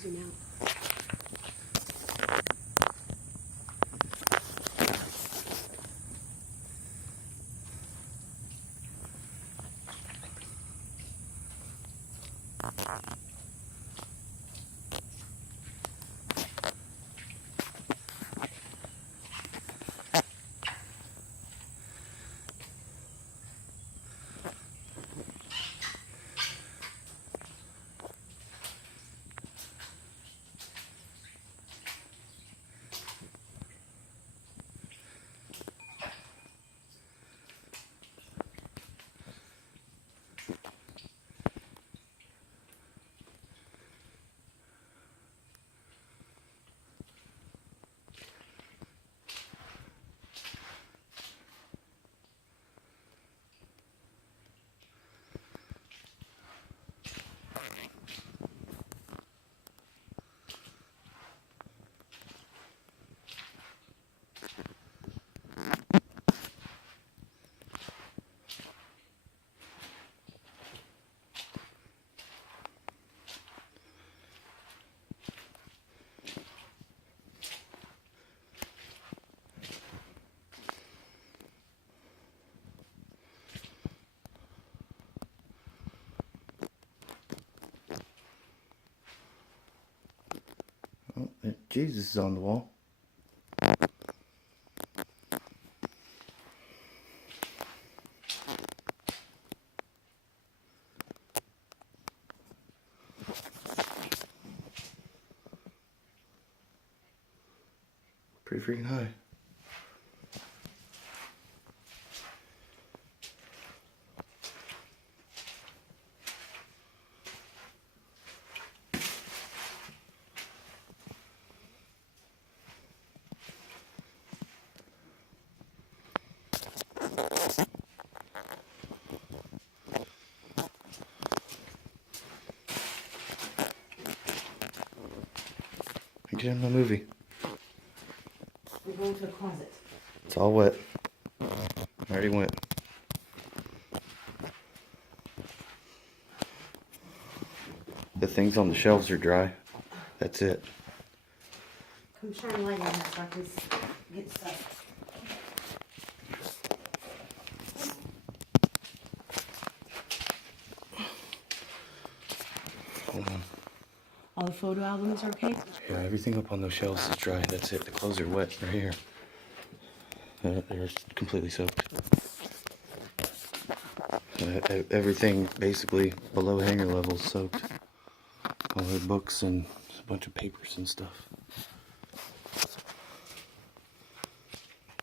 Zoom out. Oh, Jesus is on the wall. Pretty freaking high. Get in the movie. We're going to the closet. It's all wet. I already went. The things on the shelves are dry. That's it. Come shine a light on that so I can get stuff. Hold on. All the photo albums are okay? Yeah, everything up on those shelves is dry. That's it. The clothes are wet right here. They're completely soaked. Everything basically below hanger level is soaked. All the books and a bunch of papers and stuff.